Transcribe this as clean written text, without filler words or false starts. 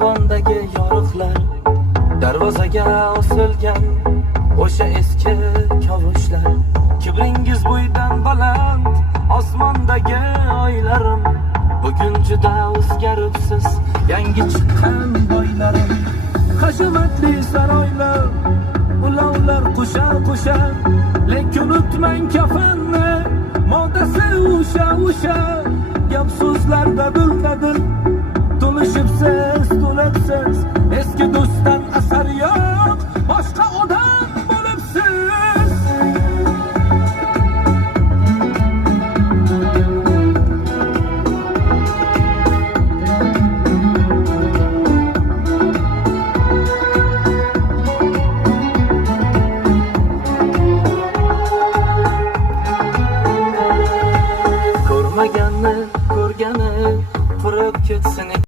xiyobondagi yorug'lar, darvozaga osilgan o'sha eski kavushlar. Kibringiz bo'ydan baland, osmondagi oylarim. Bugun juda o'zgaribsiz, yangi chiqqan boylarim. Hashamatli saroylar, ulovlar qo'sha-qo'sha, lekin unutmang kafanni, modasi o'sha. Gap so'zlarda dadil, to'lishibsiz, eski do'stdan asar yo'q, boshqa odam bo'libsiz. Ko'rmaganni ko'rgani qurib ketsin.